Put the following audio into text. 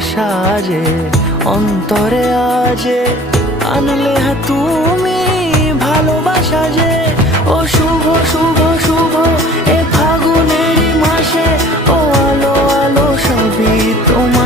সাজে অন্তরে আজে আনলে তুমি ভালোবাসা যে। ও শুভ শুভ শুভ এ ফাগুনেরই মাসে, ও আলো আলো সবই তোমার।